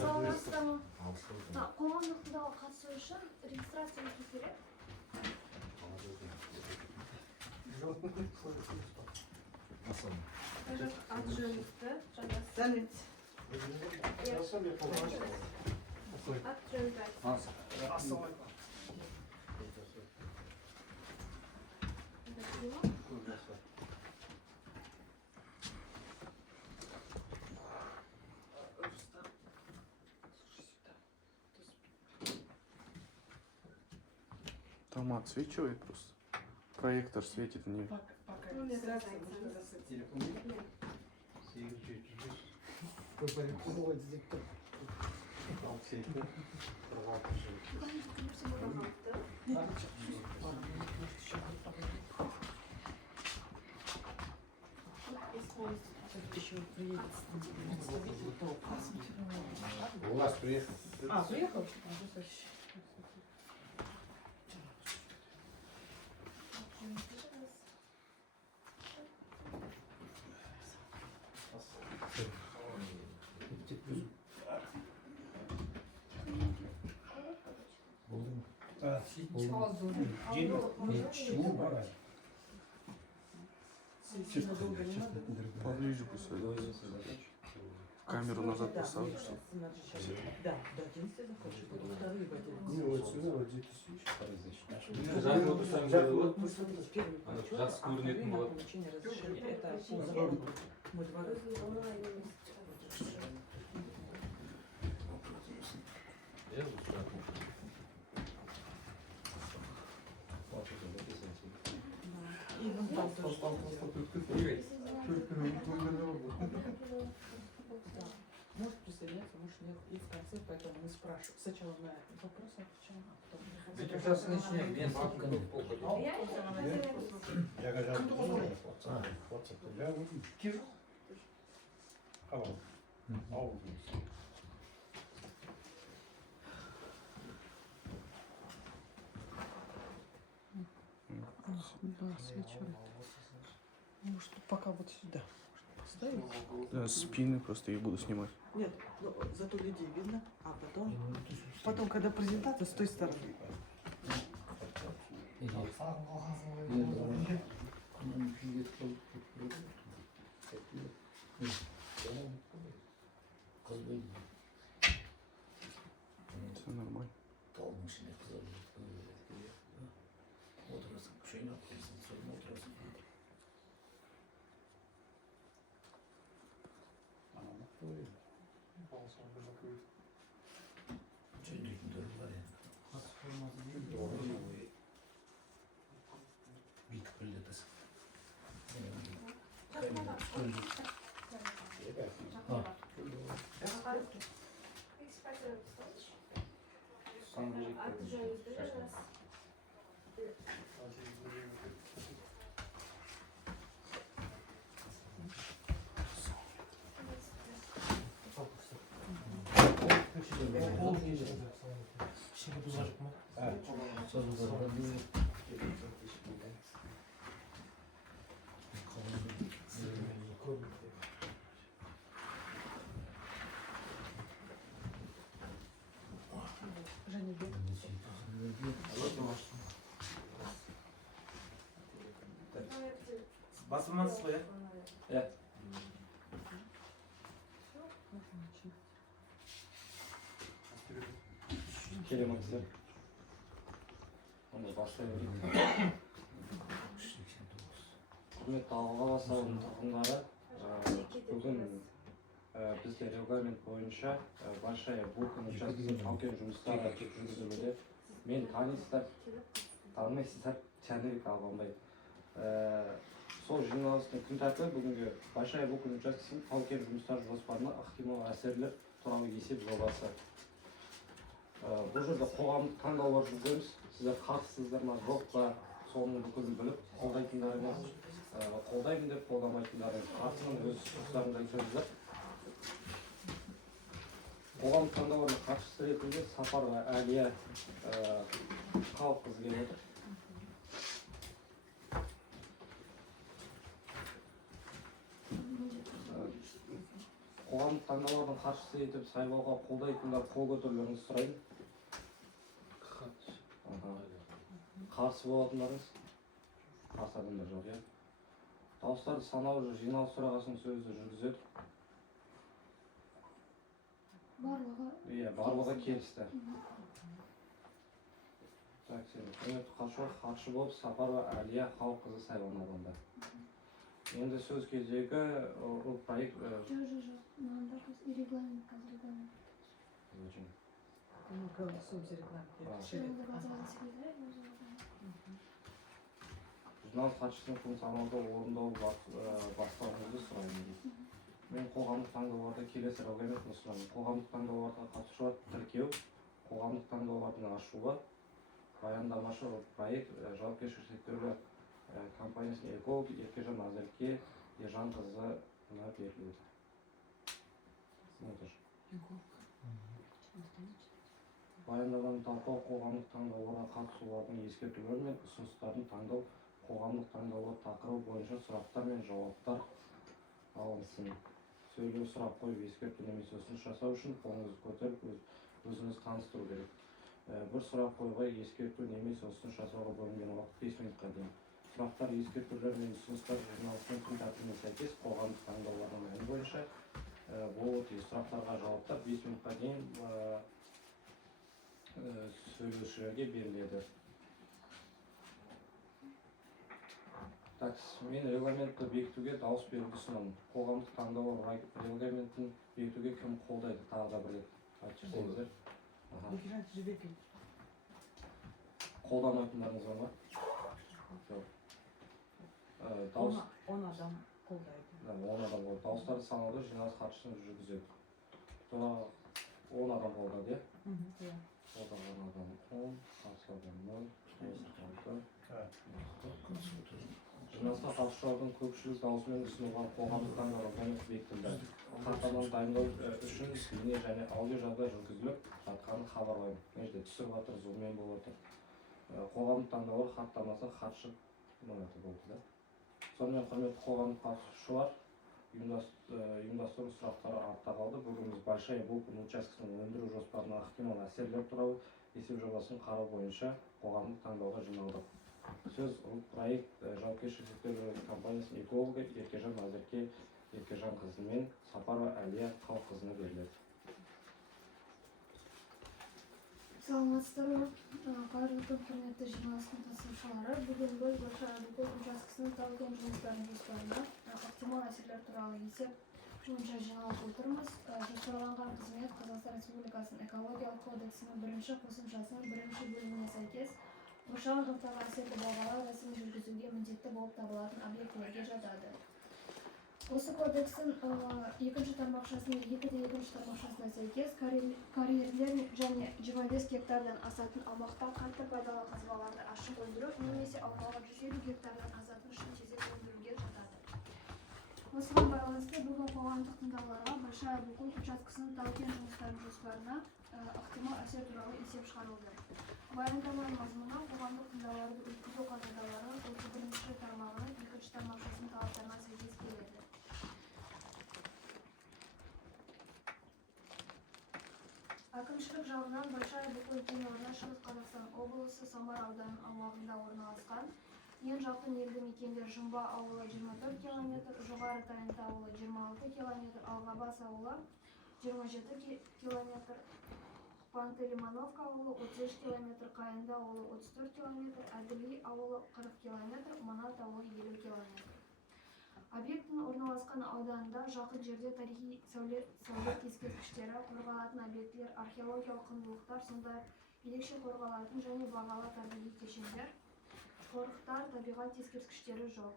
саламатсыздар ма? Қоғамдық тыңдауға қатысу үшін регистрация өту керек. Ат жөніңізді жазасыз. Ат жөніңізді айтыңыз. Там отсвечивает просто. Проектор светит в нее. У вас приехал? А, приехал? Поближе пусть. Камеру назад поставлю, что. Да, до 11 закончим. Вторые в 11. Ну, вот сюда, вот где-то Жас көрінетін болады. Это по закону. Мы два раза. И вон там тоже. Может присоединяться, может нет. И в конце, поэтому мы спрашиваем. Сначала на вопрос отвечаем, а потом... Сейчас начнем. Я говорю, Да, свечивает. Может, пока вот сюда можно поставить? Да, спины просто их буду снимать. Нет, ну, зато людей видно, а потом, когда презентация, с той стороны. Все нормально. Ат жөніңізді жазасыз. Басылмасыз ғой, иә? Келемексіздер. Онда бастай берейік. Құрметті Алғабас ауылының тұрғындары, бүгін бізде регламент бойынша Большая Букин учаскесінің тау-кен жұмыстары жүргізілуде. Мен танисыздар, танымайсыздар, Тәнібек Алғанбай. Сол жиналыстың күн тәртібі бүгінгі Большая Букин учаскесінің тау-кен жұмыстары жоспарына ықтимал әсерлер туралы есеп жобасы. Бұл жерде қоғамдық таңдаулар жүргіземіз. Сіздер қатысыздар ма, жоқ па, соның бүкілін біліп, қолдайтындарыңыз, қолдаймын деп, қолдамайтындарыңыз қатысының өз ұсыныстарында айтыңыздар. Қоғамдық таңдауларға қатысушы ретінде Сапарова Әлия Қалыққызы келіп отыр. қоғамдық таңдаулардың хатшысы етіп сайлауға қолдайтындар қол көтерулеріңізді сұраймын. Қарсы болатындарыңыз? Қарсы адамдар жоқ, иә? Дауыстарды санау жиналыс төрағасының сөзі жүргізеді. Барлығы. Иә, барлығы келісті. Так, сен құрметті қатысушылар, хатшы болып Сапарова Әлия Халыққызы сайланады. Енді сөз кезегі ол проект... Жоқ. Мынанда регламент қазір регламент. Зачем? Мы голосуем за регламент. Жиналыс хатшысының функционалды орындау бастауыңызды сұраймын дейді. Мен қоғамдық таңдауларда келесі регламентті сұраймын. Қоғамдық таңдауларға қатысушылар тіркеу, қоғамдық таңдаулардың ашуы, баяндамашы проект жауапкершілігі шектеулі компаниясының экологы Еркежан Назерке Ержанқызына беріледі. Баяндаманы талқылау қоғамдық таңдауларға қатысушылардың ескертулері мен ұсыныстарын таңдау, қоғамдық таңдаулар тақырыбы бойынша сұрақтар мен жауаптар алынсын. Сөйлеу, сұрақ қойып, ескерту немесе ұсыныс жасау үшін қолыңызды көтеріп өзіңізді таныстыру керек. Бір сұрақ қоюға ескерту немесе ұсыныс жасауға бөлінген уақыт 5 минутқа дейін. Сұрақтар, ескертулер мен ұсыныстар жиналысының күн тәртібіне сәйкес қоғамдық таңдаулардың мәні бойынша болуы тиіс. Сұрақтарға жауаптар 5 минутқа дейін сөйлеушілерге беріледі. Так, мен регламентті бекітуге дауыс беруді ұсынамын. Қоғамдық таңдаулар регламентін бекітуге кім қолдайды? Тағы да бір рет айтып жіберіңіздер. Қолдамайтындарыңыз бар ма? Жоқ. 10 адам қолдайды. 10 адам қолдайды. Дауыстарды санауды жиналыс хатшысы жүргізеді. 10 адам қолдайды, иә? Қолдаған адам 10, қарсы адам 0, жиналысқа қатысушылардың көпшілік даусымен ұсынылған қоғамдық таңдау регламенті бекітілді. Хаттаманы дайындау үшін бейне және аудио жағдай жүргізіліп жатқанын хабарлаймын. Межде түсіріп жатыр, зуммен болып отыр. Қоғамдық таңдаулар хаттамасы хатшы болды, да? Сонымен құрметті қоғамдық қатысушылар, ұйымдастыру сұрақтары артта қалды. Бүгін біз Большая Булкин учаскесінің өндіру жоспарына ықтимал әсерлер туралы есеп жобасын қарау бойынша қоғамдық таңдауға жиналдық. Сөз проект жауапкершілігі шектеулі компаниясының экологы Еркежан Назерке Еркежанқызы мен Сапарова Әлия Халыққызына беріледі. Саламатсыздар ма? Қайырлы күн, құрметті жиналыстың қатысушылары. Бүгін біз Большая Булкин учаскесінің тау-кен жұмыстарын жоспарына ықтимал әсерлер туралы есеп бойынша жиналып отырмыз. Жоспарланған қызмет Қазақстан Республикасының экологиялық кодексінің 1-ші қосымшасының 1-ші бөліміне сәйкес қоршаған ортаға әсерді бағалау рәсімін жүргізуге міндетті болып табылатын объектілерге жатады. Осы кодекстің 2-ші тармақшасының 2-ші тармақшасына сәйкес карьерлер және 25 гектардан асатын аумақта қайта пайдалы қазбаларды ашық өндіру немесе аумағы 150 гектардан асатын шын тезек өндіруге жатады. Осыған байланысты бүгін қоғамдық тыңдауларға Большая Булкин учаскесінің тау-кен жұмыстары жоспарына ықтимал әсер туралы есеп шығарылды. Баяндаманың мазмұны қоғамдық тыңдауларды өткізу қағидалары 31-ші тармағының 2-ші тармақшасының талаптарына сәйкес келеді. Әкімшілік жағынан Большая Булкин кен орны Шығыс Қазақстан облысы Самар ауданының аумағында орналасқан. Ең жақын елді мекендер Жұмба ауылы 24 км, Жоғары Тайынты ауылы 26 км, Алғабас ауылы 27 км, Панты-Лимановка ауылы 33 км, Қайынды ауылы 34 км, Әділи ауылы 40 км, Манат ауылы 50 км. Объектінің орналасқан ауданында жақын жерде тарихи сәулет ескерткіштері, қорғалатын объектілер, археологиялық құндылықтар, сондай ерекше қорғалатын және бағалы табиғи кешендер, қорықтар, табиғат ескерткіштері жоқ.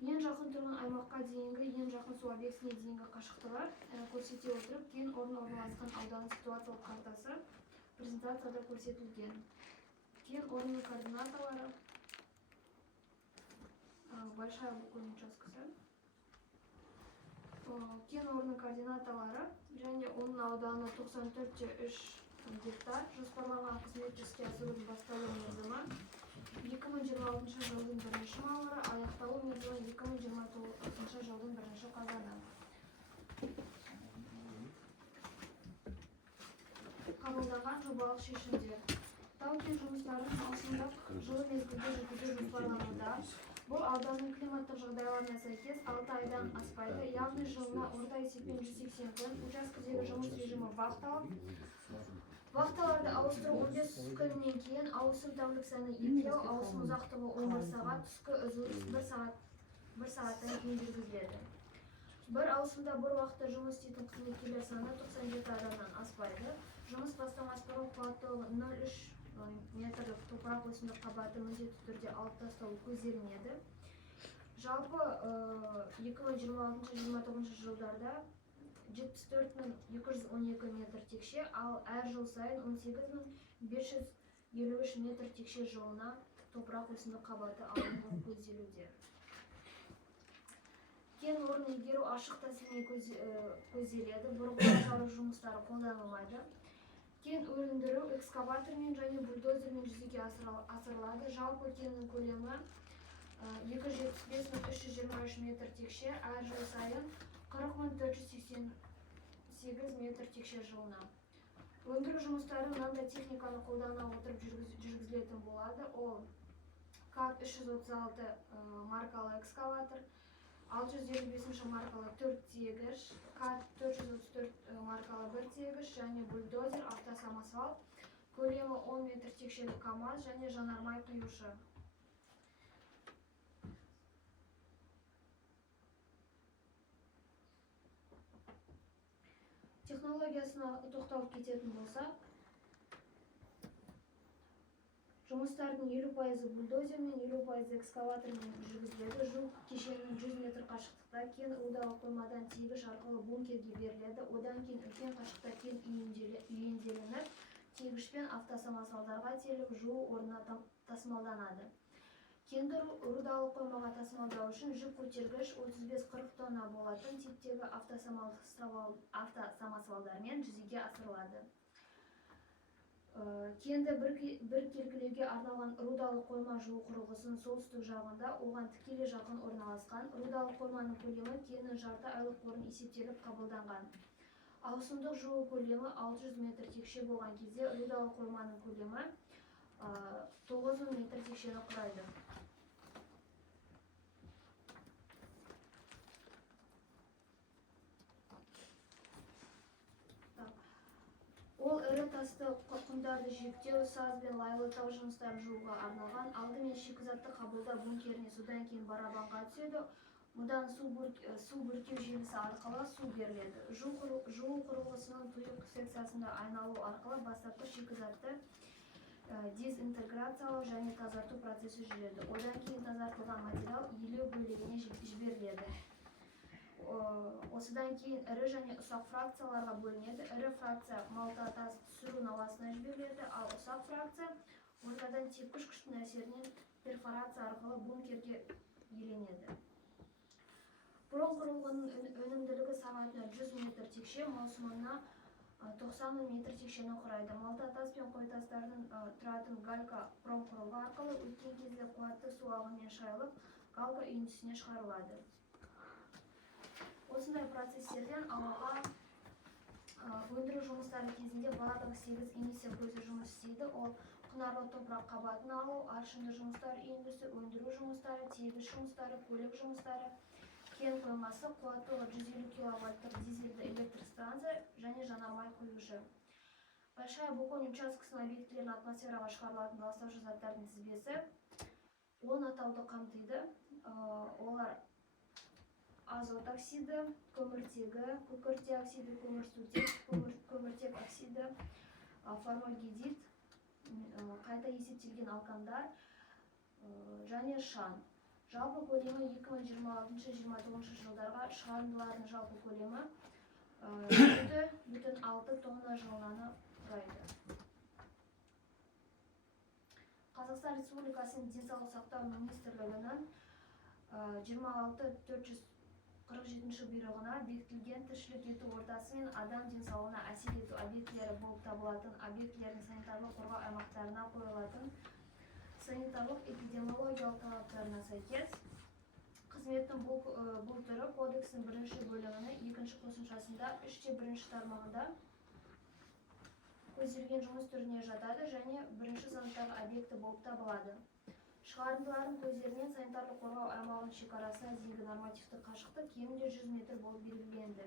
Ең жақын тұрғын аймаққа дейінгі, ең жақын су объектісіне дейінгі қашықтығы көрсете отырып, кен орны орналасқан ауданның ситуациялық картасы презентацияда көрсетілген. Кен орнының координаталары Большая Булкин учаскесі. Кен орнының координаталары және оның ауданы 94,3 гектар. Жоспарланған қызмет іске асырудың басталу мерзімі 2026 жылдың 1-ші мамыры, аяқталу мерзімі 2029 жылдың 1-ші қазаны. жобалық шешімдер. Тау-кен жұмыстарын маусымдық жылы мезгілде жүргізу жоспарлануда. Бұл ауданның климаттық жағдайларына сәйкес 6 айдан аспайды, яғни жылына орта есеппен 180 күн. Учаскедегі жұмыс режимі вахталық. Вахталарды ауыстыру 15 күннен кейін, ауысым тәулік саны 2, ауысым ұзақтығы 11 сағат, түскі үзіліс 1 сағаттан кейін жүргізіледі. Бір ауысымда бір уақытта жұмыс істейтін қызметкерлер саны 97 адамнан аспайды. Жұмыс бастамас бұрын қуаттылығы 0,3 метрлік топырақ өсімдік қабаты міндетті түрде алып тасталу көзделінеді. Жалпы 2026-2029 жылдарда 74.212 метр текше, ал әр жыл сайын 18.553 метр текше жылына топырақ өсімдік қабаты алынуы көзделуде. Кен орнын игеру ашық тәсілмен көзделеді, бұрынғы жару жұмыстары қолданылмайды. Кен өндіру экскаватормен және бульдозермен жүзеге асырылады. Жалпы кеннің көлемі 275.323 метр текше, әр жыл сайын 40.488 метр текше жылына. Өндіру жұмыстары мынандай техниканы қолдана отырып жүргізілетін болады. Ол КАТ 336 маркалы экскаватор, 655 маркалы 4 тиегіш, КАТ 434 маркалы 1 тиегіш және бульдозер автосамосвал, көлемі 10 метр текшелік КАМАЗ және жанармай құюшы. Технологиясына тоқталып кететін болсақ, жұмыстардың 50% бульдозермен, 50% экскаватормен жүргізіледі. Жүк кешенінің 100 метр қашықтықта кен рудағы қоймадан тиегіш арқылы бункерге беріледі. Одан кейін үлкен қашықтықта кен үйенделініп, тиегішпен автосамосвалдарға теліп, жуу орнына тасымалданады. Кенді рудағы қоймаға тасымалдау үшін жүк көтергіш 35-40 тонна болатын типтегі автосамосвалдармен жүзеге асырылады. Кенді бір келкілеуге арналған рудалық қойма жуу құрылғысының солтүстік жағында, оған тікелей жақын орналасқан. Рудалық қойманың көлемі кеннің жарты айлық қорын есептеліп қабылданған. Ауысымдық жуу көлемі 600 метр текше болған кезде, рудалық қойманың көлемі 9000 метр текшені құрайды. Ол ірі тасты құмдарды жіктеу, саз бен лайлы тау жұмыстарын жууға арналған. Алдымен шикізатты қабылдау бункеріне, содан кейін барабанға түседі. Мұндан су бүркеу желісі арқылы су беріледі. Жуу құрылғысының тұйық секциясында айналу арқылы бастапқы шикізатты дезинтеграциялау және тазарту процесі жүреді. Одан кейін тазартылған материал елеу бөлігіне жіберіледі. Осыдан кейін ірі және ұсақ фракцияларға бөлінеді. Ірі фракция малта тас түсіру науасына жіберіледі, ал ұсақ фракция ортадан тепкіш күштің әсерінен перфорация арқылы бункерге еленеді. Пром құрылғының өнімділігі сағатына 100 метр текше, маусымына 90 метр текшені құрайды. Малта тас пен қой тастардан тұратын галька пром құрылғы арқылы өткен кезде қуатты су ағымымен шайылып, галка үйіндісіне шығарылады. Осындай процестерден ауаға өндіру жұмыстары кезінде барлығы 8 эмиссия көзі жұмыс істейді. Ол құнарлы топырақ қабатын алу, аршынды жұмыстар үйіндісі, өндіру жұмыстары, тиегіш жұмыстары, көлік жұмыстары, кен қоймасы, қуаттылығы 150 киловаттық дизельді электр станция және жанармай құюшы. Большая Буконь учаскесінің объектілерін атмосфераға шығарылатын ластаушы заттардың тізбесі 10 атауды қамтиды. Олар азот оксиді, көміртегі, күкірт диоксиді, көмірсутек, көміртек оксиді, формальдегид, қайта есептелген алкандар және шаң. Жалпы көлемі 2026-2029 жылдарға шығарындылардың жалпы көлемі 7,6 тонна жылына құрайды. Қазақстан Республикасының денсаулық сақтау министрлігінің 26.447 бұйрығына бекітілген тіршілік ету ортасы мен адам денсаулығына әсер ету объектілері болып табылатын объектілердің санитарлық қорғау аймақтарына қойылатын санитарлық эпидемиологиялық талаптарына сәйкес қызметтің бұл түрі кодекстің 1 бөлігінің 2 қосымшасында 3-1 тармағында көзделген жұмыс түріне жатады және бірінші санаттағы объекті болып табылады. Шығарындылардың көздерінен санитарлық қорғау аймағының шекарасына дейінгі нормативті қашықтық кемінде 100 метр болып белгіленді.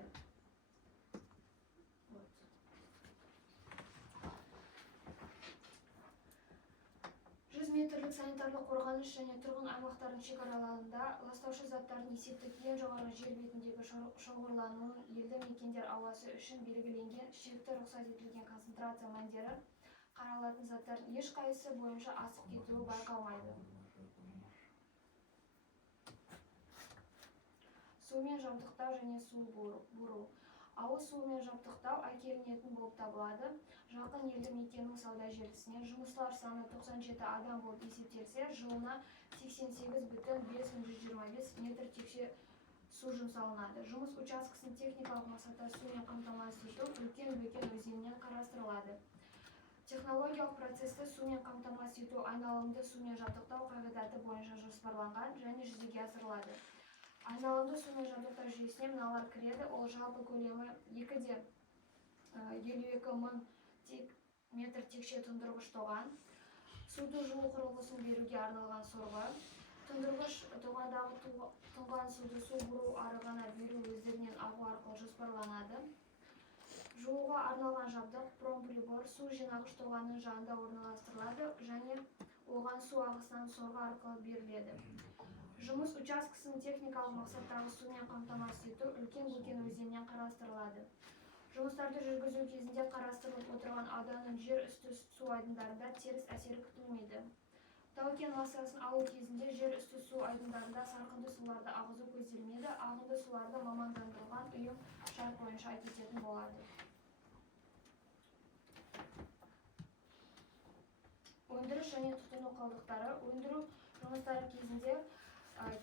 100 метрлік санитарлық қорғаныш және тұрғын аймақтардың шекараларында ластаушы заттардың есептік ең жоғары жер бетіндегі шоғырлануын елді мекендер ауасы үшін белгіленген шекті рұқсат етілген концентрация мәндері қаралатын заттардың ешқайсысы бойынша асып кетуі байқалмайды. Сумен жабдықтау және су бұру. Ауыз сумен жабдықтау әкелінетін болып табылады. Жақын елді мекеннің сауда желісіне жұмысшылар саны 97 адам болып есептелсе, жылына 88,525 метр текше су жұмсалынады. Жұмыс учаскесін техникалық мақсатта сумен қамтамасыз ету үлкен бөкен өзенінен қарастырылады. Технологиялық процесті сумен қамтамасыз ету айналымды сумен жабдықтау қағидаты бойынша жоспарланған және жүзеге асырылады. Айналымды сумен жабдықтау жүйесіне мыналар кіреді. Ол жалпы көлемі 2-де 52 мың метр текше тұндырғыш тоған, суды жуу құрылғысын беруге арналған сорғы, тұндырғыш тоғандағы тұнған суды су бұру арығына беру өздігінен ағу арқылы жоспарланады. Жууға арналған жабдық промприбор су жинағыш тоғанның жанында орналастырылады және оған су ағысынан сорғы арқылы беріледі. Жұмыс учаскесінің техникалық мақсаттағы сумен қамтамасыз ету үлкен бөкен өзенінен қарастырылады. Жұмыстарды жүргізу кезінде қарастырылып отырған ауданның жер үсті су айдындарында теріс әсері күтілмейді. Тау-кен массасын алу кезінде жер үсті су айдындарында сарқынды суларды ағызу көзделмейді. Ағынды суларды мамандандырылған ұйым шарт бойынша әкететін болады. Өндіріс және тұтыну қалдықтары. Өндіру жұмыстары кезінде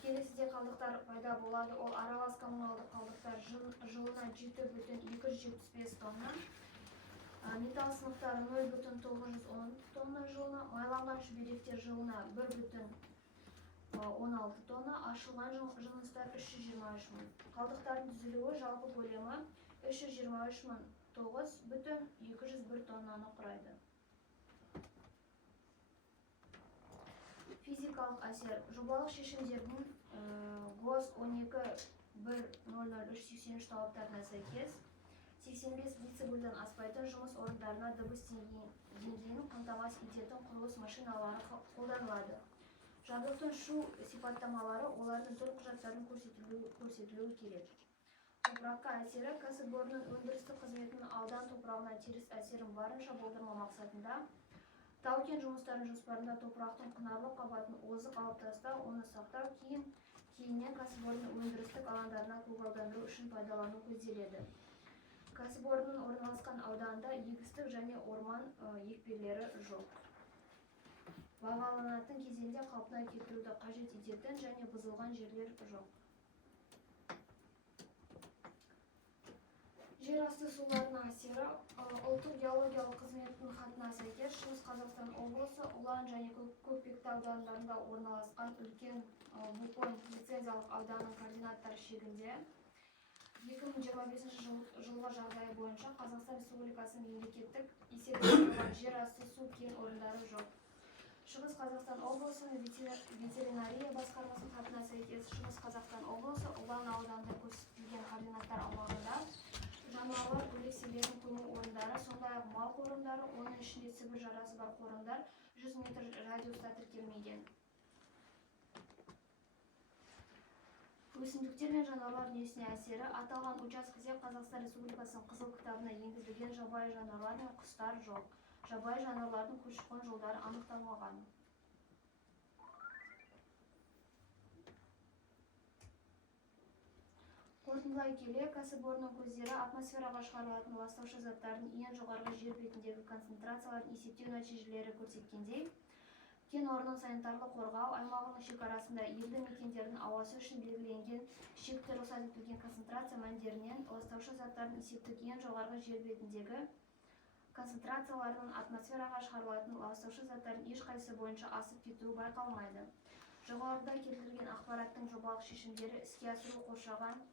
келесіде қалдықтар пайда болады. Ол аралас коммуналдық қалдықтар жылына 7,275 тонна, металл сынықтары 0,910 тонна жылына, майланған шүберектер жылына 1,16 тонна, ашылған жыныстар 323 мың. Қалдықтардың түзілуі жалпы көлемі 323,9,201 тоннаны құрайды. Физикалық әсер. Жобалық шешімдердің ГОС 12.1.00.383 талаптарына сәйкес 85 децибелден аспайтын жұмыс орындарына дыбыс деңгейін қамтамасыз ететін құрылыс машиналары қолданылады. Жабдықтың шу сипаттамалары олардың төлқұжаттарын көрсетілуі керек. Топыраққа әсері. Кәсіпорынның өндірістік қызметінің аудан топырағына теріс әсерін барынша болдырмау мақсатында тау-кен жұмыстарын жоспарында топырақтың құнарлы қабатын озық алып тастау, оны сақтау, кейіннен кәсіпорынның өндірістік алаңдарына көгалдандыру үшін пайдалану көзделеді. Кәсіпорынның орналасқан ауданында егістік және орман екпелері жоқ. Бағаланатын кезеңде қалпына келтіруді қажет ететін және бұзылған жерлер жоқ. Жер асты суларына әсері. Ұлттық геологиялық қызметтің хатына сәйкес Шығыс Қазақстан облысы Ұлан және Көкпекті аудандарында орналасқан үлкен Букон лицензиялық ауданның координаттар шегінде 2025 жылғы жағдайы бойынша Қазақстан Республикасының мемлекеттік есептелген жер асты су кен орындары жоқ. Шығыс Қазақстан облысының ветеринария басқармасының хатына сәйкес Шығыс Қазақстан облысы Ұлан ауданында көрсетілген координаттар аумағында жануарлар өлекселерін көму орындары, сондай-ақ мал қорымдары, оның ішінде Сібір жарасы бар қорымдар 100 метр радиуста тіркелмеген. Өсімдіктер мен жануарлар дүниесіне әсері. Аталған учаскеде Қазақстан Республикасының қызыл кітабына енгізілген жабайы жануарлар мен құстар жоқ. Жабайы жануарлардың көші-қон жолдары анықталмаған. Қорытындылай келе, кәсіпорынның көздері атмосфераға шығарылатын ластаушы заттардың ең жоғарғы жер бетіндегі концентрацияларын есептеу нәтижелері көрсеткендей, кен орнын санитарлық қорғау аймағының шекарасында елді мекендердің ауасы үшін белгіленген шекті рұқсат етілген концентрация мәндерінен ластаушы заттардың есептік ең жоғарғы жер бетіндегі концентрацияларының атмосфераға шығарылатын ластаушы заттардың ешқайсысы бойынша асып кетуі байқалмайды. Жоғарыда келтірілген ақпараттың жобалық шешімдері іске асыру қоршаған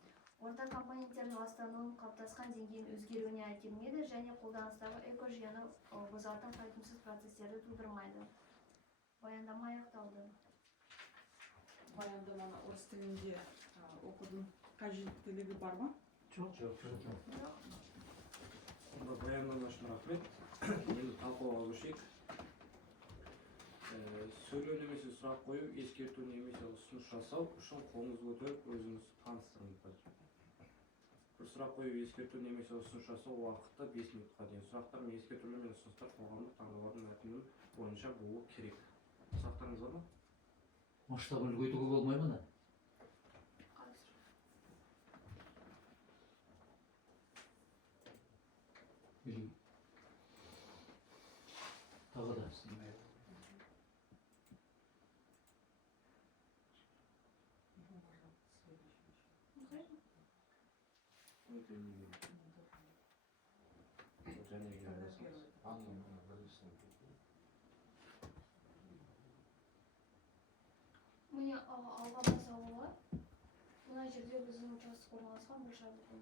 орта компоненттердің ластануын қалыптасқан деңгейін өзгеруіне әкелмейді және қолданыстағы экожүйені бұзатын қайтымсыз процестерді тудырмайды. Баяндама аяқталды. Баяндаманы орыс тілінде оқудың қажеттілігі бар ма? Жоқ. Сонда баяндама үшін рахмет. Енді талқылауға көшейік. Сөйлеу немесе сұрақ қою, ескерту немесе ұсыныс жасау үшін қолыңызды көтеріп өзіңізді таныстырыңыздар. Бір сұрақ қою, ескерту немесе ұсыныс жасау уақыты 5 минутқа дейін. Сұрақтар мен ескертулер мен ұсыныстар қоғамдық таңдаулардың мәтіні бойынша болуы керек. Сұрақтарыңыз бар ма? Масштабын үлкейтуге болмай ма? Тағы да. Міне алға басауға, мына жерде біздің участок орналасқан бір шабытын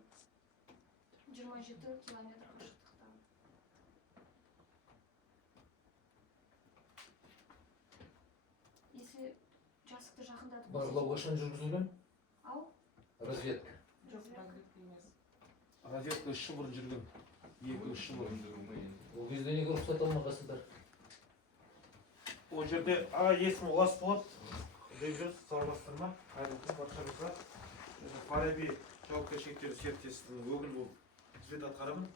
27 километр қашықтықта. Если участокты жақындатып Барлау қашан жүргізілген? Ау? Разведка. Жоқ, разведка емес. Разведка 3 жыл бұрын жүрген. 2-3 жыл бұрын. Ол кезде неге рұқсат алмағансыздар? Ол жерде есім ұлас болады деп жүр, саламатсыздар ма? Қайырлы күн баршаңызға. Фараби жауапкершілігі серіктестігінің өкілі болып қызмет атқарамын.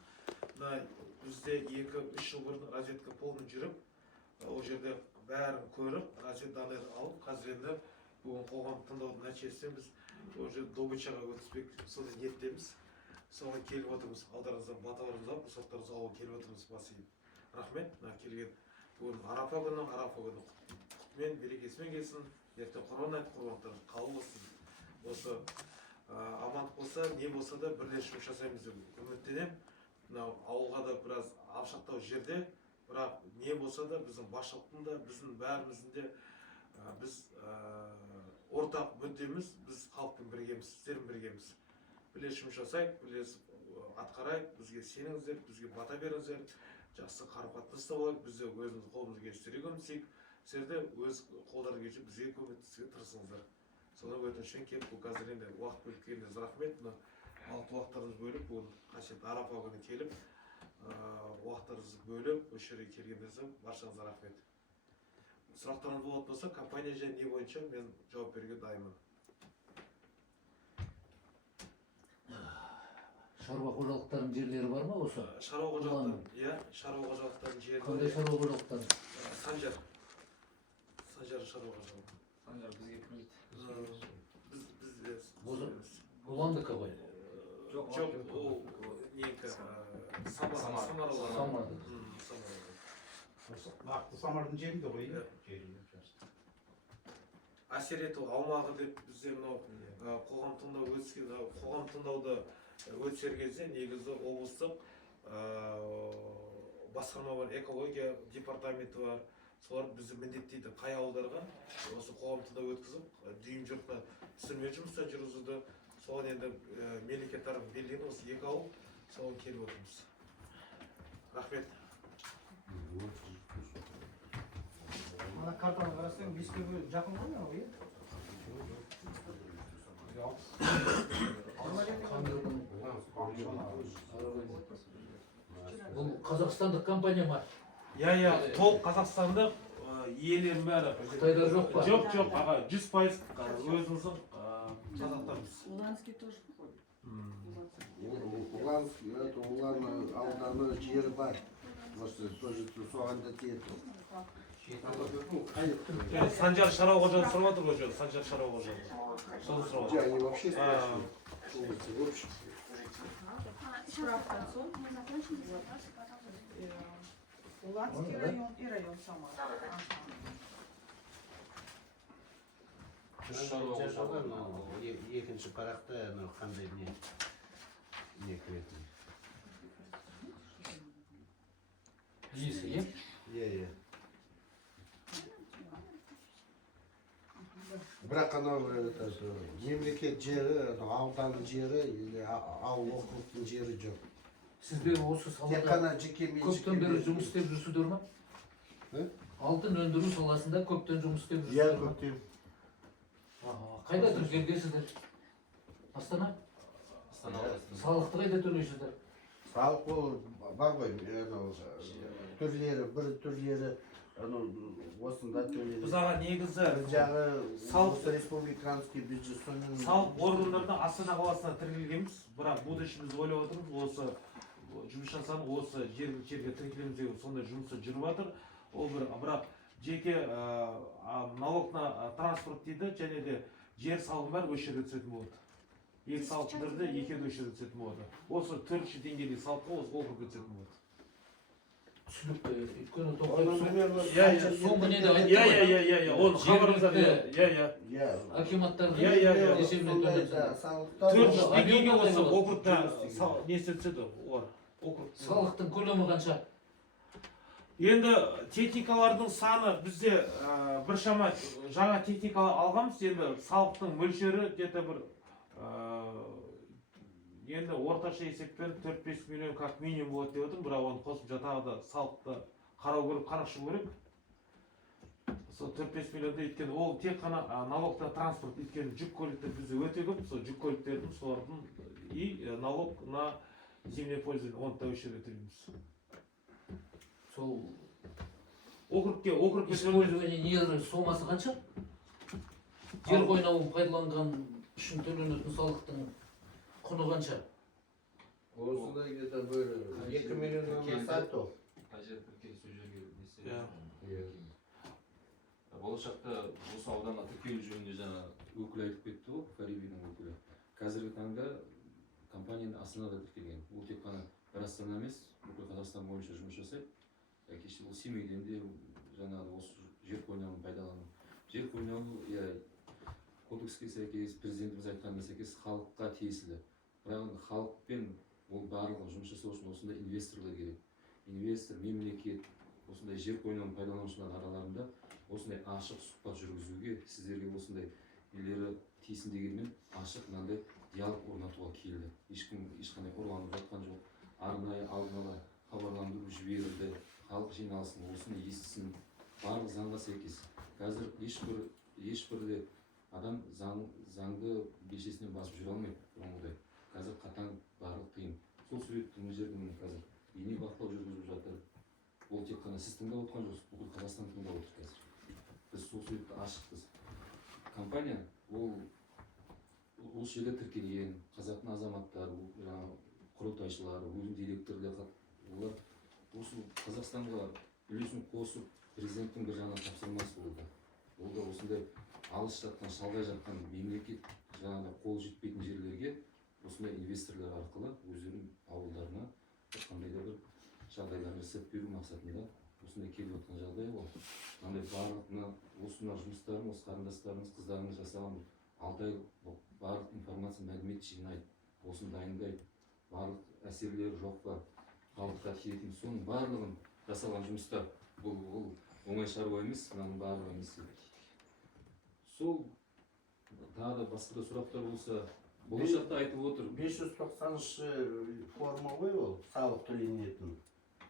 Бізде 2-3 жыл бұрын разведка полын жүріп, ол жерде бәрін көріп, разведканы алып, қазір енді бүгін қоғам тыңдаудың нәтижесінде біз ол жерде добычаға өтіспек сондай ниеттеміз. Соған келіп отырмыз, алдарыңыздан баталарыңызға, рұқсаттарыңызға алуға келіп отырмыз. Басып рахмет. Келген бүгін Арапа күні құтымен, берекесімен келсін. Ертең Құрбан айт, құрбандықтар қабыл болсын. Осы амандық болса, не болса да бірлесіп жұмыс жасаймыз деп үміттенемін. Мынау ауылға да біраз алшақтау жерде, бірақ не болса да біздің басшылықтың да, біздің бәріміздің де біз ортақ мүддеміз, біз халықпен біргеміз, сіздермен біргеміз. Бірлесіп жұмыс жасайық, бірлесіп атқарайық, бізге сеніңіздер, бізге бата беріңіздер, жақсы қарым-қатынаста болайық, біз де өзіміз қолымыз келгенше көмектесейік, сіздер де өз қолдарыңыз келгенше бізге көмектесуге тырысыңыздар. Соны өтінішпен келіп, бұл қазір енді уақыт бөліп келгеніңізге рахмет. Алты уақыттарыңыз бөліп, бұл қасиетті Арапа күні келіп, уақыттарыңызды бөліп, осы жерге келгеніңізге баршаңызға рахмет. Сұрақтарыңыз болатын болса, компания және не бойынша мен жауап беруге дайынмын. Шаруа қожалықтарының жерлері бар ма осы? Шаруа қожалықтарының, иә, шаруа қожалықтарының жері. Қандай шаруа қожалықтары? Санжар шаруа қожалығы. Санжар бізге кірмейді. Біз Бұландікі ғой? жоқ, ол некі Самар. Нақты Самардың жерінде ғой, Әсер ету аумағы деп бізде мынау қоғам тыңдауды өтсер кезде негізі облыстық басқарма бар, экология департаменті бар. Солар бізді міндеттейді қай ауылдарға осы қоғам тыңдау өткізіп, дүйім жұртына түсірме жұмыстар жүргізуді. Соған енді мемлекет тарапынан берілген осы 2 ауыл, соған келіп отырмыз. Рахмет. Ана картаны қарасаң, Бескөбе жақын ғой ма ғой? Бұл қазақстандық компания ма? Иә, толық қазақстандық иелерінің бәрі. Қытайдар жоқ па? Жоқ, аға, 100% өзіміздің қазақтарымыз. Уланский тоже входит. Улан ауданы жері бар. Осы тоже соған да тиеді. Санжар шаруа қожалығы сұрап отыр ғой, Санжар шаруа қожалығы. Соны сұрап отыр. Они вообще спрашивают. В общем. Справка сон. Мы закончим здесь вопрос, и потом... Уланский район и район Самара. Екінші парақта қандай не кіретін. Иесі, Иә. Бірақ анау мемлекет жері, ауданның жері или ауыл округтың жері жоқ. Сіздер осы Тек салада қана жеке көптен бері жұмыс істеп жүрсіздер ма? Алтын өндіру саласында көптен жұмыс істеп Иә, жүрсіздер ма? көптен. Қайда тіркелгенсіздер? Астана? Салықты қайда төлейсіздер? Салық ол бар ғой, түрлері, бір түрлері осында төледі. Біз аға негізі Бір жағы салық- осы республиканский бюджет сонымен салық органдарына Астана қаласына тіркелгенбіз, бірақ будущеміз ойлап отырмыз, осы жұмыс жасап, осы жерге тіркелеміз деген сондай жұмысы жүріп жатыр. Ол бірақ жеке налог на транспорт дейді, және де жер салығы бар, осы жерге түсетін болады. Екі салық түрде екеуі осы жерге түсетін болады. Осы 400 теңгелік салыққа осы округке түсетін болады. Түсінікті. Өйткені Оны тоқтап примерно Иә, иә, соңғы неде айтты Иә, оны хабарымызда Жергілікті- иә. акиматтардың Иә. есебінен сондай төленеді. салықтар 400 Оны теңгеге осы агенттік округта несі түседі олар. Салықтың көлемі қанша? Енді техникалардың саны бізде біршама жаңа техника алғанбыз, енді салықтың мөлшері где-то бір енді орташа есеппен 4-5 миллион как минимум болады деп отырмын, бірақ оны қосымша тағы да салықты қарау керек, қарақшы керек. Сол 4-5 миллионда, өйткені ол тек қана налогта транспорт, өйткені жүк көліктер бізде өте көп, сол жүк көліктердің солардың и налог на зимнее пользование, оны да осы жерге төлейміз. Сол Округке использование нелері сомасы қанша? Жер қойнауын пайдаланған үшін төленетін салықтың құны қанша? осында где-то бір 2 миллионнан асады то. Қажет тіркеліс сол жерге Иә. болашақта осы ауданға тіркелу жөнінде жаңа өкіл айтып кетті ғой, Фарибидің өкілі. Қазіргі таңда компанияның Астанада тіркелген. Бұл тек қана бір Астана емес, бүкіл Қазақстан бойынша жұмыс жасайды. Кеше бұл Семейден де жаңағы осы жер қойнауын пайдалану. Жер қойнауы, кодекске сәйкес, президентіміз айтқанына сәйкес халыққа тиесілі. Бірақ халықпен ол барлығы жұмыс жасау үшін осындай инвесторлар керек. Инвестор, мемлекет, осындай жер қойнауын пайдаланушылар араларында осындай ашық сұхбат жүргізуге, сіздерге осындай үйлері тиесін дегенмен ашық мынандай диалог орнатуға келді. Ешқандай ұрланып жатқан жоқ. Арнайы алдын ала хабарландыру жіберілді. Халық жиналсын, осыны естісін. Барлық заңға сәйкес. Қазір ешбір де адам заңды белшесінен басып жүре алмайды. Бұрынғыдай. Қазір қатаң барлық тыйым. Сол себепті мына жерде міне қазір бейне бақылау жүргізіп жатыр. Ол тек қана сіз тыңдап отырған жоқсыз, бүкіл Қазақстан тыңдап отыр қазір. Біз сол себепті ашықпыз. Компания ол жерде тіркелген қазақтың азаматтары, құрылтайшылары, өзінің директорлары, олар осы Қазақстанға үлесін қосып, президенттің бір жаңа тапсырмасы болды. Ол да осындай алыс жатқан, шалғай жатқан мемлекет жаңағы қол жетпейтін жерлерге осындай инвесторлар арқылы өздерінің ауылдарына қандай да бір жағдайлар жасап беру мақсатында осындай келіп жатқан жағдай ол. Мынандай барлық осындай жұмыстарын, осы қарындастарымыз, қыздарымыз жасаған 6 ай барлық информация, мәлімет жинайды, осыны дайындайды, барлық әсерлері жоқ па, халыққа тиетін соның барлығын жасалған жұмыстар. Бұл оңай шаруа емес, мынаның барлығы емес. Сол тағы да басқа да сұрақтар болса, болашақта айтып отыр. 590 форма ғой ол, салық төленетін.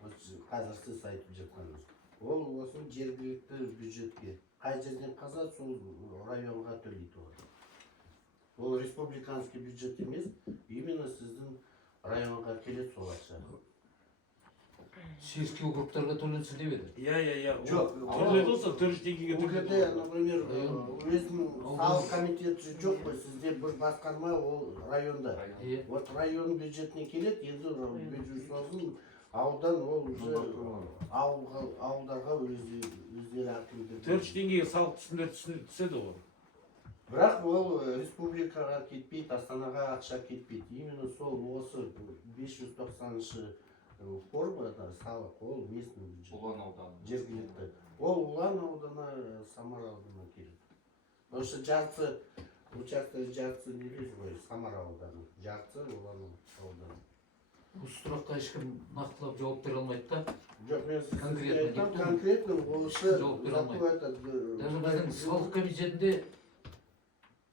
Қазір сіз айтып жатқаныңыз. Ол осы жергілікті бюджетке. Қай жерден қазір сол районға төлейді олар. Ол республиканский бюджет емес, именно сіздің районға келеді сол ақша. Сельский округтарға төленсін деп еді. Иә. Жоқ, Төледі болса 400 теңгеге ол жерде, например, өзінің салық комитеті жоқ қой, сізде бір басқарма ол районда. Вот район бюджетіне келеді, енді бюджет аудан ол уже ауылдарға өздері әкімдер. 400 теңгеге салық түседі ол. Бірақ ол республикаға кетпейді, Астанаға ақша кетпейді. Именно сол осы 590 формада салық, ол местный бюджет. Ұлан ауданы. Жергілікті. Ол Ұлан ауданы, Самара ауданы келеді. Потому что жарты, участок жарты не білесіз ғой, Самара ауданы. Жарты Ұлан ауданы. Осы сұраққа ешкім нақтылап жауап бере алмайды да. Жоқ, мен сізге Конкретно айтам, деп конкретно осы жауап бере алмайды. зато Даже біздің салық комитетінде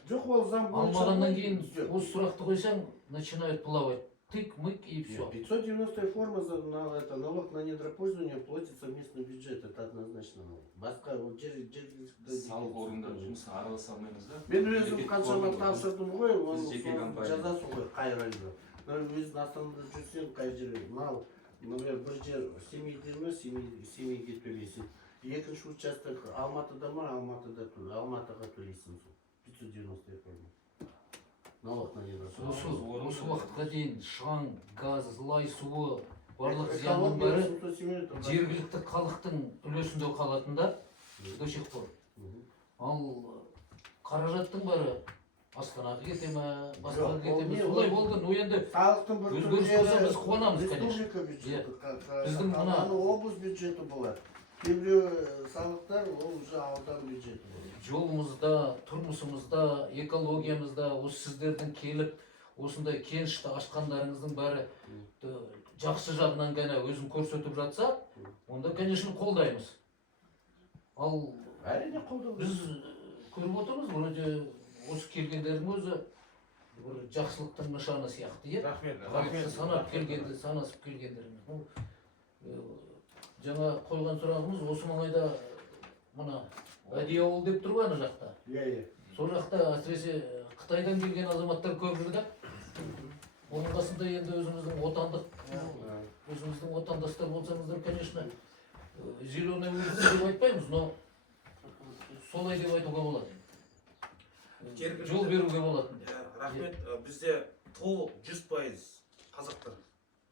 Жоқ, ол заң бойынша. Алмағаннан кейін осы сұрақты қойсаң, начинают плавать. Тык-мык и все. 590 форма за это налог на недропользование платится в местный бюджет, это однозначно. Басқа салық органдары жұмысына араласа алмаймыз да. Мен өзім қаншама тапсырдым ғой, Біз жеке компания. жазасың ғой қай райда. Өзің астанада жүрсең қай жерге мал, например, бір жер Семейде ме, Семейге төлейсің. Екінші участок Алматыда ма, Алматыға төлейсің. 590 форма. Налог на недропользование. Осы уақытқа дейін шаң, газ, лай суы, барлық зиянның бәрі жергілікті халықтың үлесінде қалатын да до сих пор. Ал қаражаттың бәрі Астанаға кете ме, басқаға кете ме, солай болды. Ну енді Салықтың бір өзгеріс болса біз қуанамыз, конечно. республика бюджеті, Біздің мына облыс бюджеті болады. Кейбіреу салықтар ол уже аудан бюджеті болады. жолымызда, тұрмысымызда, экологиямызда осы сіздердің келіп осындай кенішті ашқандарыңыздың бәрі жақсы жағынан ғана өзін көрсетіп жатса, онда, конечно, қолдаймыз. Ал Әрине қолдау. біз көріп отырмыз, вроде осы келгендердің өзі бір жақсылықтың нышаны сияқты, иә? Рахмет. Халықты санап келгенді, санасып келгендеріңіз. Бұл жаңа қойған сұрағымыз осы маңайда мына радиоауыл деп тұр ғой ана жақта. Иә. Сол жақта әсіресе Қытайдан келген азаматтар көп жүрді. Оның қасында енді өзіміздің отандастар болсаңыздар, конечно, зеленый улица деп айтпаймыз, но солай деп айтуға болады. Жол беруге болады. Рахмет. Бізде толық 100% қазақтар.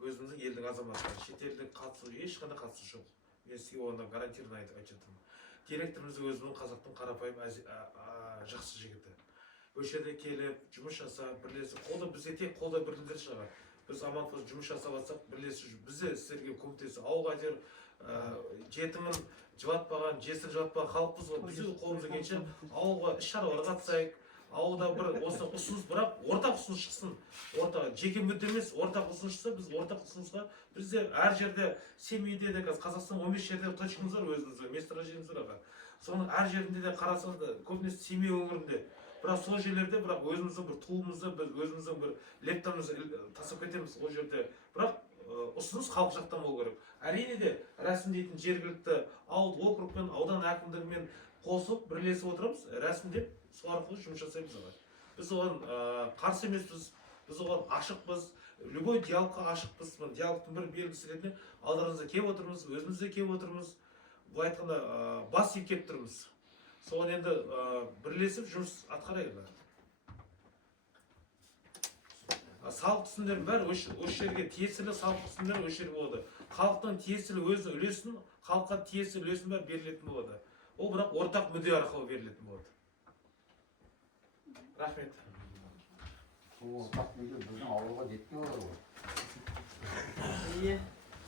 Өзіміздің елдің азаматтары. Шетелдік қатысу, ешқандай қатысу жоқ. Мен сізге оны гарантированно айтып жатырмын. Директорымыз өзінің қазақтың қарапайым жақсы жігіті. Осы жерде келіп, жұмыс жасап, бірлесіп, қолда бізге тек қолда бірлендер шығар. Біз аман-сау жұмыс жасап жатсақ, бірлесіп, бізде сіздерге көмектесіп, ауылға жер жетімін жылатпаған, жесір жылатпаған халықпыз ғой. Біз қолымыз келгенше ауылға іс-шараларға қатысайық. Ауылда бір осы ұсыныс, бірақ ортақ ұсыныс шықсын. Жеке мүдде емес, ортақ ұсыныс шықса, біз ортақ ұсынысқа бізде әр жерде Семейде де Қазақстан 15 жерде точкамыз бар өзіміздің месторождениеміз бар. Соның әр жерінде де қарасаңыз да көбінесе Семей өңірінде. Бірақ сол жерлерде бірақ өзіміздің бір туымызды, біз өзіміздің бір лептамызды тастап кетеміз ол жерде. Бірақ ұсыныс халық жақтан болу керек. Әрине де рәсімдейтін жергілікті ауыл округпен, аудан әкімдігімен қосып, бірлесіп отырамыз, рәсімдеп, сол арқылы жұмыс жасаймыз. Біз оған қарсы емеспіз, біз оған ашықпыз, любой диалогқа ашықпыз. Диалогтың бір белгісі ретінде алдарыңызда келіп отырмыз, өзіміз де келіп отырмыз. Былай айтқанда бас иіп келіп тұрмыз. Соған енді бірлесіп жұмыс атқарайық. Салық түсімдердің бәрі осы жерге тиесілі салық түсімдері осы жерге болады. Халықтың тиесілі өзінің үлесін, халыққа тиесілі үлесін бәрі берілетін болады. Ол бірақ ортақ мүдде арқылы берілетін болады. Рахмет. Ортақ мүдде біздің ауылға жетпей отыр ғой.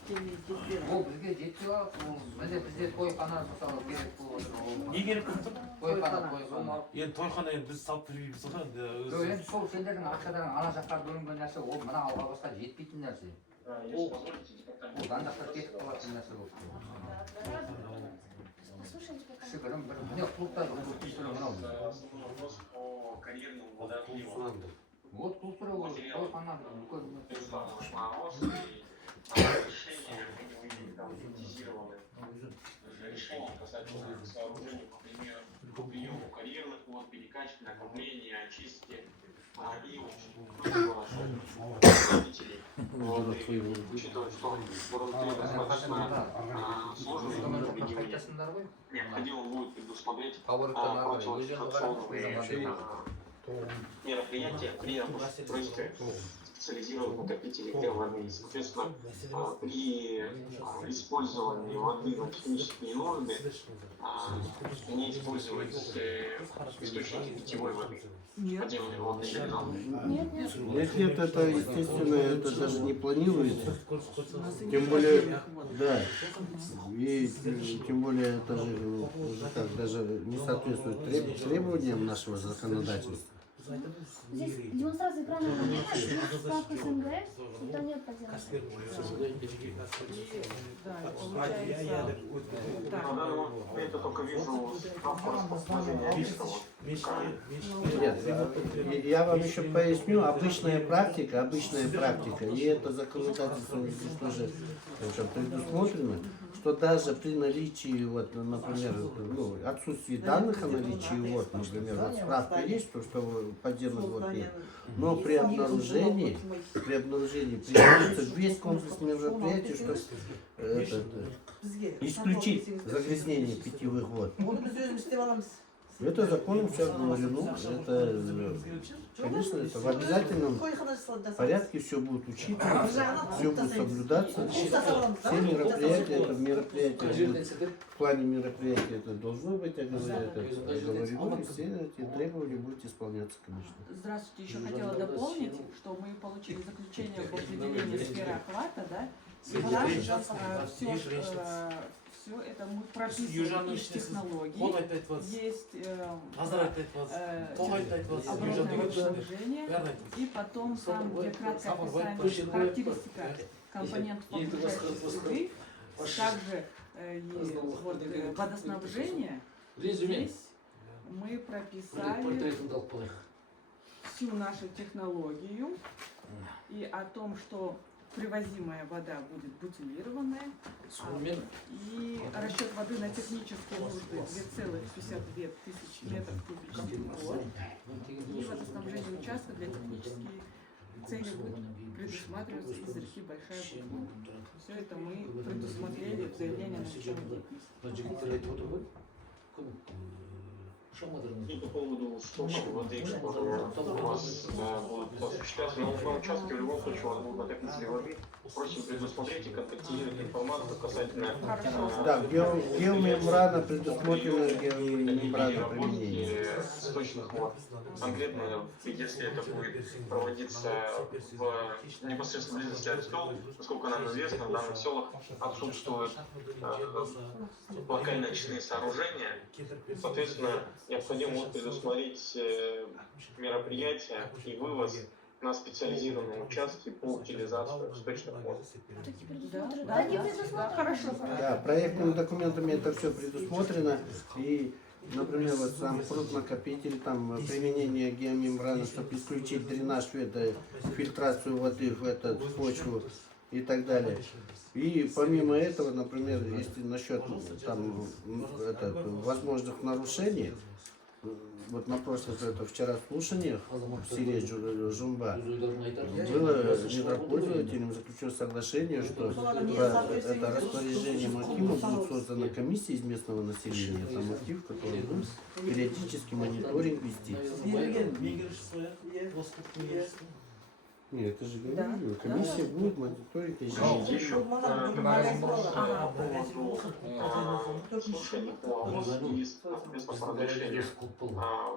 Ол бізге жетпей отыр. Бізде тойхана жасалу керек болып отыр. Не керек болып тұр? Тойхана. Енді тойхана енді біз салып бермейміз ғой. Енді сол сендердің ақшадан ана жақтан бөлінген нәрсе, ол мына ауылға басқа жетпейтін нәрсе. Ол жан жақтан кетіп қалатын нәрсе болып тұр. Кішігірім бір міне клубтар мынау. Вот клубтар ол тойхана решение касательно сооружения по приему карьерных вод, перекачки, накопления, очистки и учитывая, что Бурунты достаточно сложный, необходимо будет предусмотреть противоинфекционные мероприятия при устройстве специализированных накопителей для воды. Соответственно, при использовании воды на технические нужды не использовать источники питьевой воды. Подземные водные каналы. Нет, это естественно, это даже не планируется. Тем более, да, и тем более это же уже так даже не соответствует требованиям нашего законодательства. Здесь демонстрация экрана справка с МГС, и там нет подземных. Я только вижу справку расположения риска. Нет, я вам еще поясню, обычная практика, и это законодательство здесь тоже предусмотрено, что даже при наличии, вот, например, ну, отсутствии данных о наличии вот, например, вот справка есть, то, что подземный вод нет, но при обнаружении принимается весь комплекс мероприятий, чтобы исключить загрязнение питьевых вод. Это законом все оговорено, это, конечно, это в обязательном порядке все будет учитываться, все будет соблюдаться, все мероприятия, это мероприятие будет, в плане мероприятия это должно быть, я говорю, это оговорено, и все эти требования будут исполняться, конечно. Здравствуйте, еще хотела дополнить, что мы получили заключение об определении сферы охвата, да? Все это мы прописываем из технологий, есть оборудование снабжения, и потом там, где краткое описание, характеристика компонентов окружающей среды, также и вот, водоснабжение, здесь мы прописали всю нашу технологию и о том, что привозимая вода будет бутилированная, и расчет воды на технические нужды 2,52 тысячи метров кубических в год, и водоснабжение участка для технических целей будет предусматриваться из реки Большая Бутылка. Все это мы предусмотрели в заявлении на начало деятельности. И по поводу сточной воды, которая у вас будет осуществляться, на одном участке в любом случае у вас будут накопители воды. Просим предусмотреть и контактировать информацию касательно... Да, геомембрана предусмотрена геомембрана применения. Источных вод. Конкретно, если это будет проводиться в непосредственной близости от сел, насколько нам известно, в данных селах отсутствуют локальные очистные сооружения. Соответственно, необходимо будет предусмотреть мероприятия и вывоз на специализированном участке по утилизации источных вод. Да, хорошо. Да, проектными документами это все предусмотрено. И, например, вот сам пруд-накопитель, там применение геомембраны, чтобы исключить дренаж, фильтрацию воды в эту почву и так далее. И помимо этого, например, если насчет там, возможных нарушений, вот на прошлых вчера слушаниях в селе Жумба было недропользователям заключено соглашение, что это распоряжением актива будет создана комиссия из местного населения, там актив, который будет периодически мониторинг вести. Нет, это же говорю, комиссия будет мониторить ежедневно. Слушание по ОВОСу и, соответственно, по разрешению.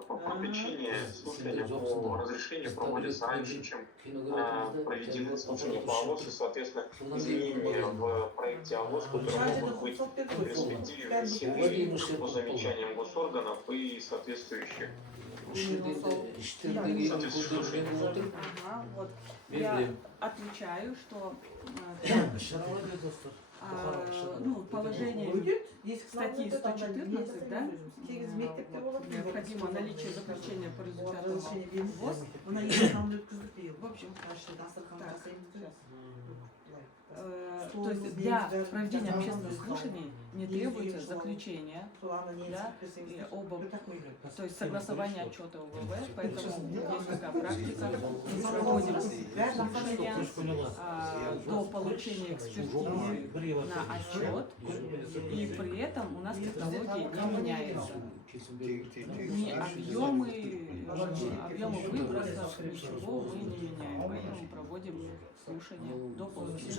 По причине слушания по разрешению проводится раньше, чем проведены слушания по ОВОСу, и, соответственно, изменения в проекте ОВОС, которые могут быть в перспективе внесены по замечаниям госорганов и соответствующих. Вот. Я отвечаю, что положение статьи 114, да, необходимо наличие заключения по результатам ВОЗ. В общем, то есть для проведения общественных слушаний не требуется заключение, да, то есть согласование отчета УВВ, поэтому есть такая практика, мы проводим слушания до получения экспертизы на отчет, и при этом у нас технологии не меняются. Ни объемы выбросов, ничего мы не меняем, поэтому проводим слушания до получения.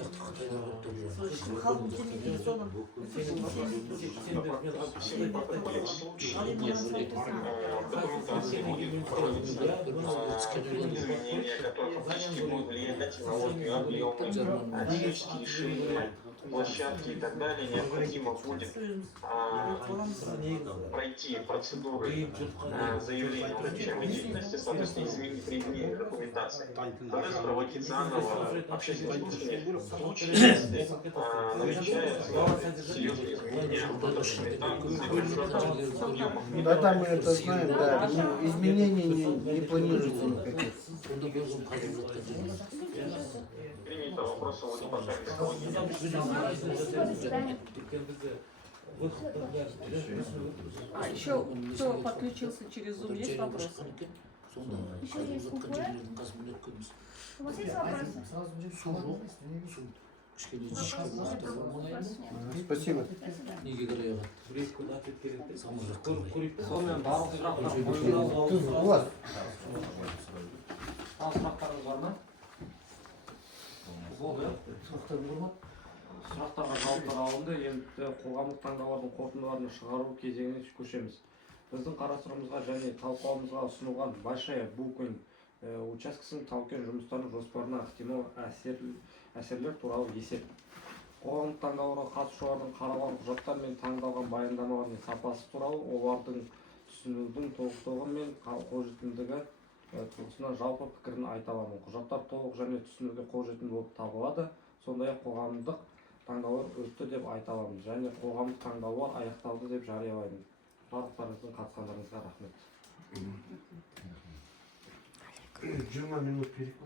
Все протоколы в случае, если документация будет проводиться изменения, которые фактически будут влиять на технологию, объемы, технические решения, площадки и так далее, необходимо будет пройти процедуры заявления о начальной деятельности, соответственно, при изменении документации. Также проводить заново общественное слушание в случае, если намечается серьезные изменения в документации. Да, там мы это знаем, да. Ну, изменений не планируется никаких. Принято. Вопросы вот пока. А еще кто подключился через Zoom, есть вопросы? Еще есть УП. У вас есть вопросы? Спасибо. сонымен барлық сұрақтар қойылды. Вот. Тағы сұрақтарыңыз бар ма? Болды. Сұрақтарға жауаптар алынды. Енді қоғамдық таңдаулардың қорытындыларын шығару кезеңіне көшеміз. Біздің қарастыруымызға және талқылауымызға ұсынылған Большая Буконь учаскесінің тау-кен жұмыстарының жоспарына ықтимал әсерлер туралы есеп. Қоғамдық таңдауларға қатысушылардың қаралған құжаттар мен таңдалған баяндамалардың сапасы туралы, олардың түсінудің толықтығы мен қолжетімдігі тұрғысынан жалпы пікірін айта аламын. Құжаттар толық және түсінуге қолжетімді болып табылады. Сондай-ақ қоғамдық таңдаулар өтті деп айта аламын және қоғамдық таңдаулар аяқталды деп жариялаймын. Барлықтарыңыздың қатысқандарыңызға рахмет. 20 минут перекус.